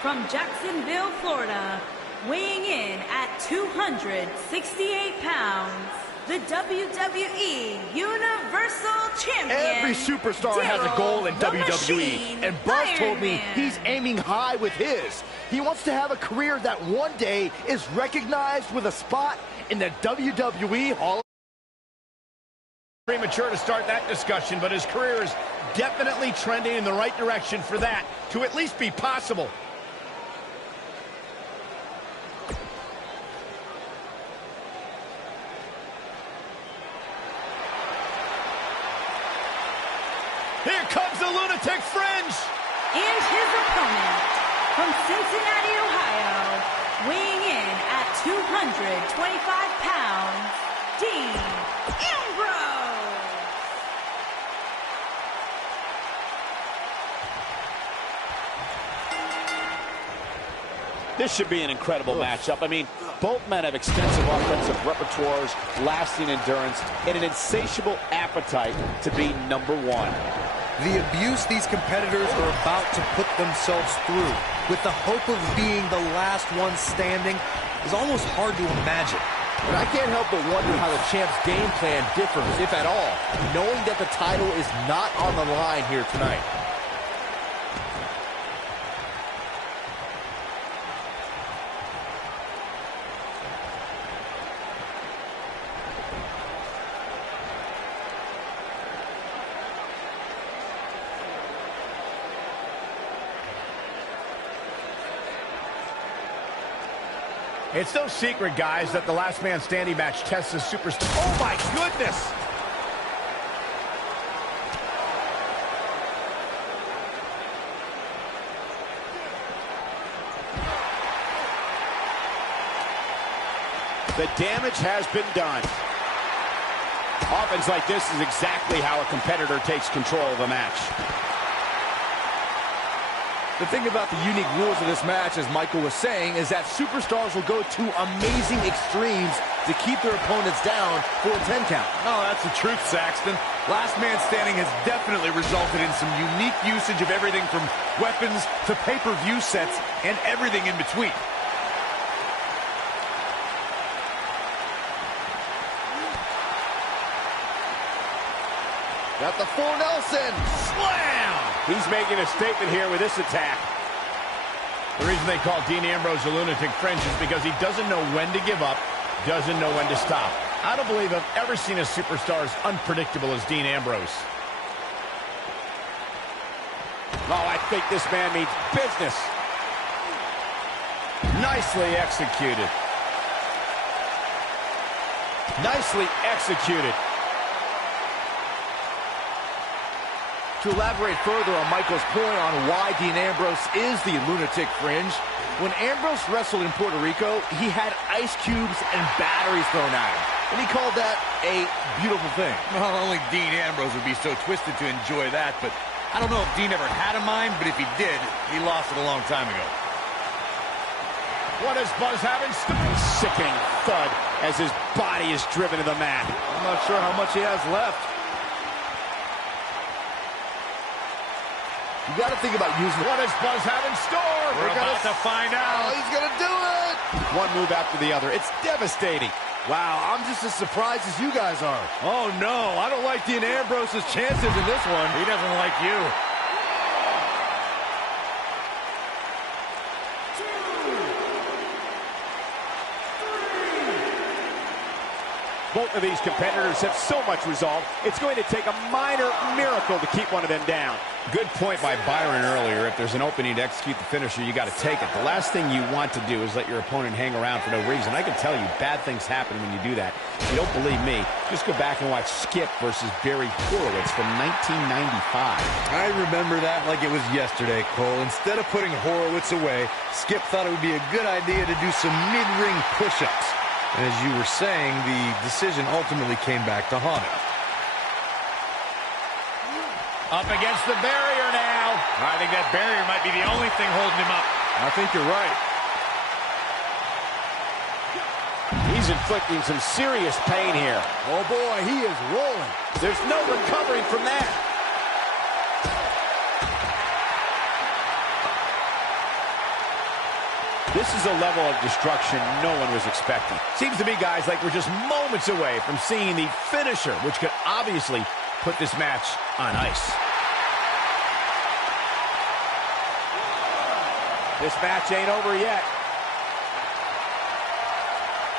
from Jacksonville, Florida, weighing in at 268 pounds, the WWE Universal Champion. Every superstar has a goal in WWE, and Buzz told me he's aiming high with his. He wants to have a career that one day is recognized with a spot in the WWE Hall of Fame. Premature to start that discussion, but his career is definitely trending in the right direction for that to at least be possible. Here comes the lunatic fringe. And his opponent from Cincinnati, Ohio, weighing in at 225 pounds, Dean Ambrose. This should be an incredible matchup. I mean, both men have extensive offensive repertoires, lasting endurance, and an insatiable appetite to be number one. The abuse these competitors are about to put themselves through with the hope of being the last one standing is almost hard to imagine. But I can't help but wonder how the champ's game plan differs, if at all, knowing that the title is not on the line here tonight. It's no secret, guys, that the last man standing match tests a superstar. Oh, my goodness! The damage has been done. Offense like this is exactly how a competitor takes control of a match. The thing about the unique rules of this match, as Michael was saying, is that superstars will go to amazing extremes to keep their opponents down for a 10 count. Oh, that's the truth, Saxton. Last man standing has definitely resulted in some unique usage of everything from weapons to pay-per-view sets and everything in between. Got the full Nelson. Slam! He's making a statement here with this attack. The reason they call Dean Ambrose a lunatic fringe is because he doesn't know when to give up, doesn't know when to stop. I don't believe I've ever seen a superstar as unpredictable as Dean Ambrose. Oh, I think this man means business. Nicely executed. Nicely executed. To elaborate further on Michael's point on why Dean Ambrose is the lunatic fringe, when Ambrose wrestled in Puerto Rico, he had ice cubes and batteries thrown at him. And he called that a beautiful thing. Well, only Dean Ambrose would be so twisted to enjoy that, but I don't know if Dean ever had a mind, but if he did, he lost it a long time ago. What is Buzz having? Sickening thud as his body is driven to the mat. I'm not sure how much he has left. You got to think about using. What does Buzz have in store? We're about to find out. Oh, he's going to do it. One move after the other. It's devastating. Wow, I'm just as surprised as you guys are. Oh, no. I don't like Dean Ambrose's chances in this one. He doesn't like you. Both of these competitors have so much resolve, it's going to take a minor miracle to keep one of them down. Good point by Byron earlier. If there's an opening to execute the finisher, you got to take it. The last thing you want to do is let your opponent hang around for no reason. I can tell you, bad things happen when you do that. If you don't believe me, just go back and watch Skip versus Barry Horowitz from 1995. I remember that like it was yesterday, Cole. Instead of putting Horowitz away, Skip thought it would be a good idea to do some mid-ring push-ups. And as you were saying, the decision ultimately came back to haunt him. Up against the barrier now. I think that barrier might be the only thing holding him up. I think you're right. He's inflicting some serious pain here. Oh, boy, he is rolling. There's no recovering from that. This is a level of destruction no one was expecting. Seems to me, guys, like we're just moments away from seeing the finisher, which could obviously put this match on ice. This match ain't over yet.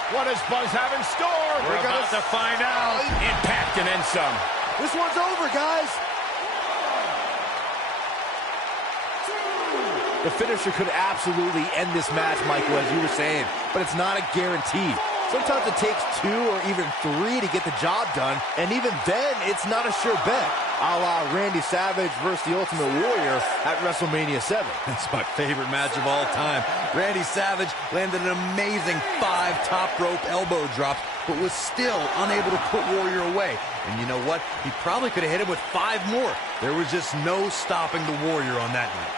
What does Buzz have in store? We're about to find out. Impact and then some. This one's over, guys. The finisher could absolutely end this match, Michael, as you were saying, but it's not a guarantee. Sometimes it takes 2 or even 3 to get the job done, and even then, it's not a sure bet, a la Randy Savage versus the Ultimate Warrior at WrestleMania 7. That's my favorite match of all time. Randy Savage landed an amazing 5 top rope elbow drops, but was still unable to put Warrior away. And you know what? He probably could have hit him with 5 more. There was just no stopping the Warrior on that night.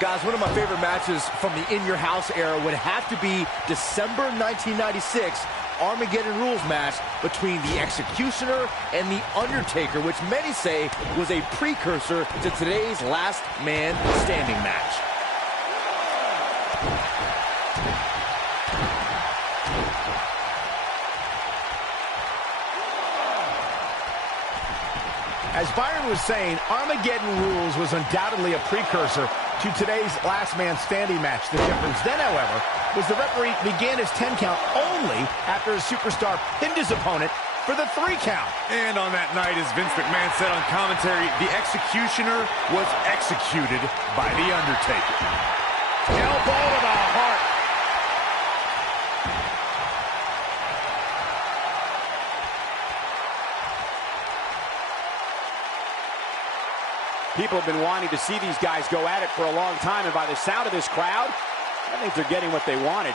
Guys, one of my favorite matches from the In Your House era would have to be December 1996 Armageddon Rules match between the Executioner and the Undertaker, which many say was a precursor to today's Last Man Standing match. As Byron was saying, Armageddon Rules was undoubtedly a precursor to today's Last Man Standing match. The difference then, however, was the referee began his 10 count only after a superstar pinned his opponent for the 3 count. And on that night, as Vince McMahon said on commentary, the Executioner was executed by the Undertaker. Elbow to the heart. People have been wanting to see these guys go at it for a long time, and by the sound of this crowd, I think they're getting what they wanted.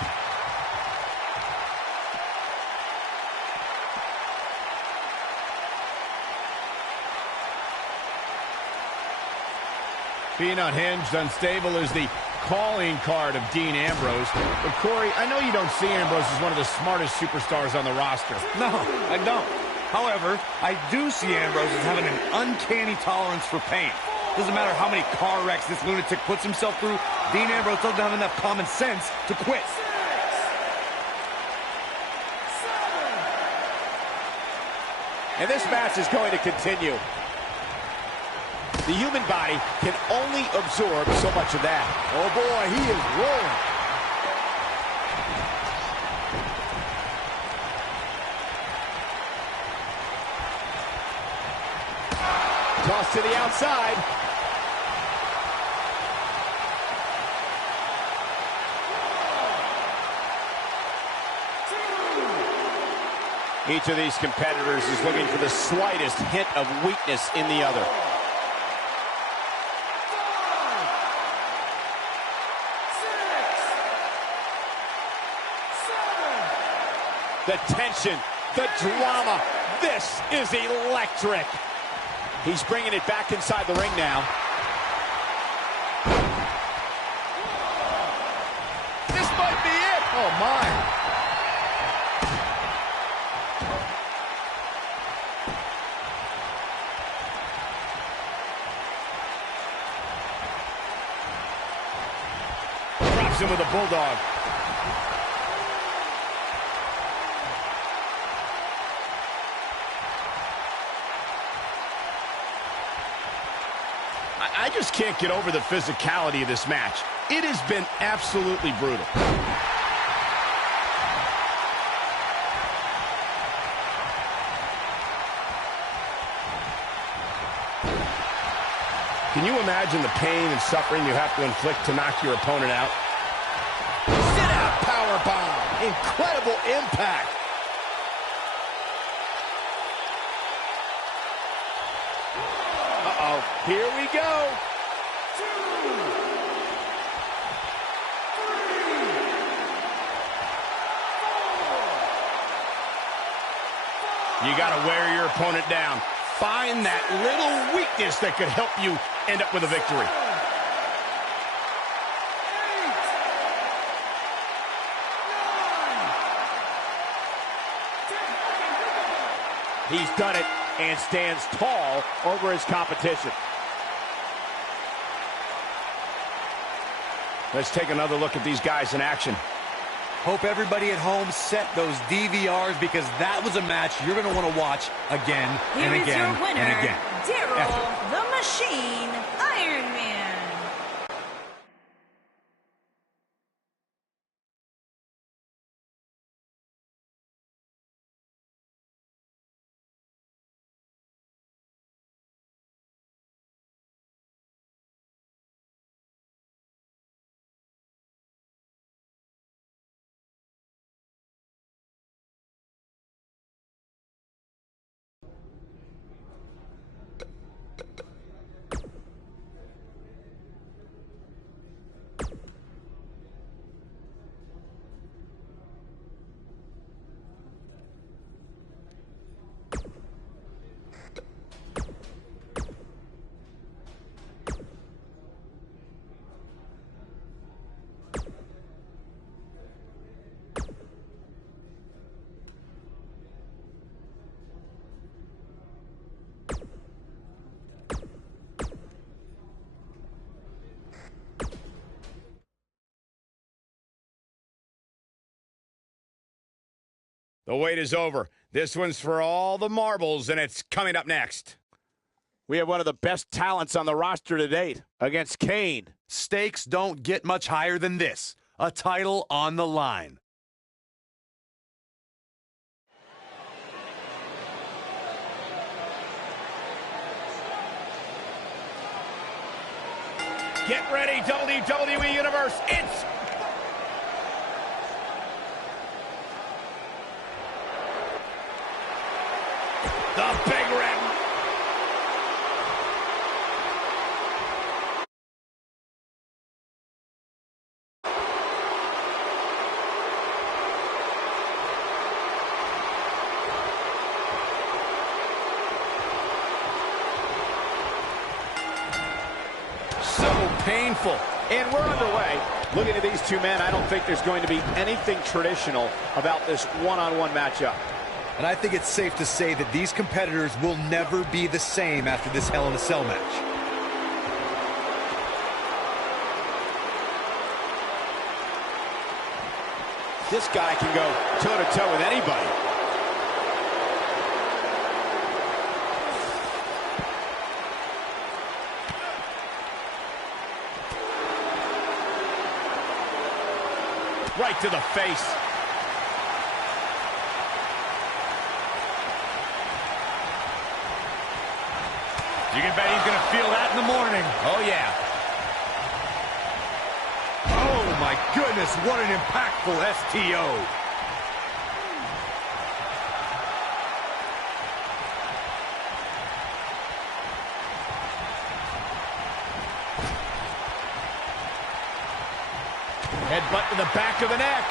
Being unhinged, unstable is the calling card of Dean Ambrose. But Corey, I know you don't see Ambrose as one of the smartest superstars on the roster. No, I don't. However, I do see Ambrose as having an uncanny tolerance for pain. Doesn't matter how many car wrecks this lunatic puts himself through, Dean Ambrose doesn't have enough common sense to quit. And this match is going to continue. The human body can only absorb so much of that. Oh boy, he is rolling. Toss to the outside. Each of these competitors is looking for the slightest hint of weakness in the other. The tension, the drama, this is electric. He's bringing it back inside the ring now. This might be it. Oh my. Drops him with a bulldog. I just can't get over the physicality of this match. It has been absolutely brutal. Can you imagine the pain and suffering you have to inflict to knock your opponent out? Sit-out powerbomb. Incredible impact. Uh-oh, here we go. 2, 3, 4, 5. You got to wear your opponent down. Find that little weakness that could help you end up with a victory. 8, 9, 10. He's done it and stands tall over his competition. Let's take another look at these guys in action. Hope everybody at home set those DVRs, because that was a match you're going to want to watch again and Here is again your winner, and again. Daryl the Machine Iron Man. The wait is over. This one's for all the marbles, and it's coming up next. We have one of the best talents on the roster to date against Kane. Stakes don't get much higher than this. A title on the line. Get ready, WWE Universe. It's the Big Red. So painful. And we're underway. Looking at these two men, I don't think there's going to be anything traditional about this one-on-one matchup. And I think it's safe to say that these competitors will never be the same after this Hell in a Cell match. This guy can go toe-to-toe with anybody. Right to the face. You can bet he's going to feel that in the morning. Oh, yeah. Oh, my goodness, what an impactful STO. Headbutt to the back of the neck.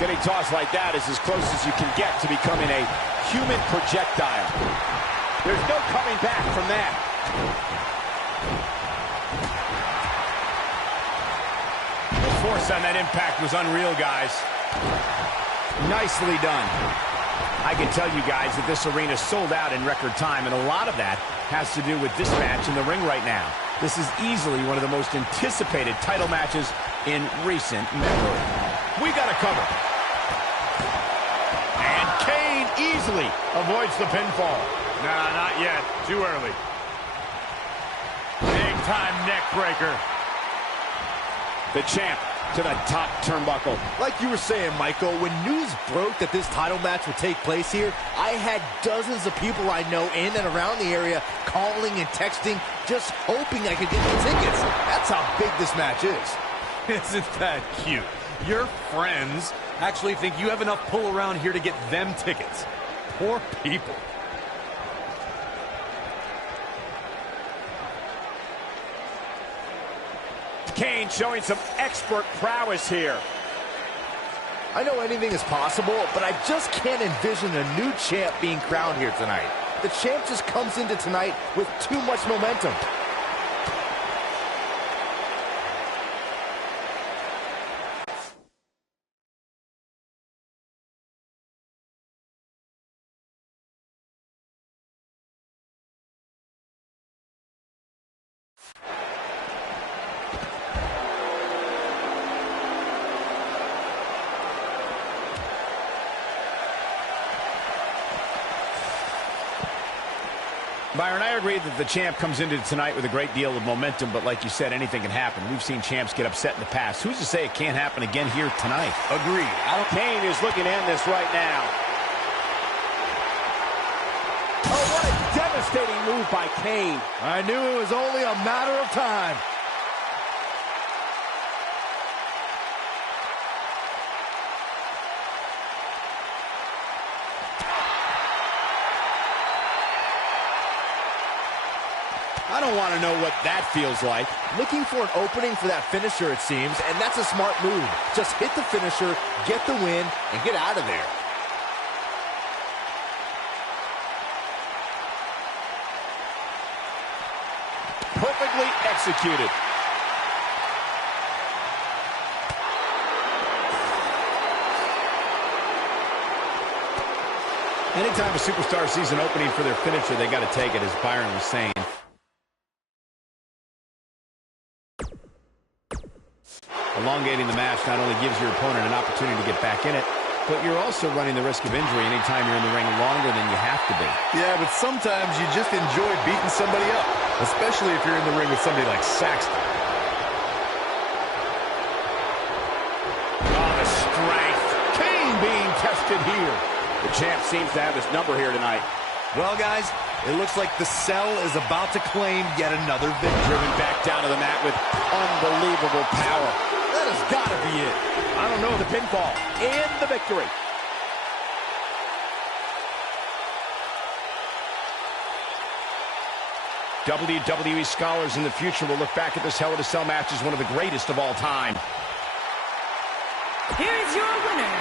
Getting tossed like that is as close as you can get to becoming a human projectile. There's no coming back from that. The force on that impact was unreal, guys. Nicely done. I can tell you guys that this arena sold out in record time, and a lot of that has to do with this match in the ring right now. This is easily one of the most anticipated title matches in recent memory. We got a cover. And Kane easily avoids the pinfall. Nah, not yet. Too early. Big-time neck breaker. The champ to the top turnbuckle. Like you were saying, Michael, when news broke that this title match would take place here, I had dozens of people I know in and around the area calling and texting, just hoping I could get the tickets. That's how big this match is. Isn't that cute? Your friends actually think you have enough pull around here to get them tickets. Poor people. Kane showing some expert prowess here. I know anything is possible, but I just can't envision a new champ being crowned here tonight. The champ just comes into tonight with too much momentum. Byron, I agree that the champ comes into tonight with a great deal of momentum, but like you said, anything can happen. We've seen champs get upset in the past. Who's to say it can't happen again here tonight? Agreed. Adam Kane is looking to end this right now. Oh, what a devastating move by Kane. I knew it was only a matter of time. I don't want to know what that feels like. Looking for an opening for that finisher, it seems, and that's a smart move. Just hit the finisher, get the win, and get out of there. Perfectly executed. Anytime a superstar sees an opening for their finisher, they got to take it, as Byron was saying. Elongating the match not only gives your opponent an opportunity to get back in it, but you're also running the risk of injury anytime you're in the ring longer than you have to be. Yeah, but sometimes you just enjoy beating somebody up, especially if you're in the ring with somebody like Saxton. Oh, the strength. Kane being tested here. The champ seems to have his number here tonight. Well, guys, it looks like the Cell is about to claim yet another victory. Driven back down to the mat with unbelievable power. That has got to be it. I don't know, the pinfall and the victory. WWE scholars in the future will look back at this Hell in a Cell match as one of the greatest of all time. Here is your winner,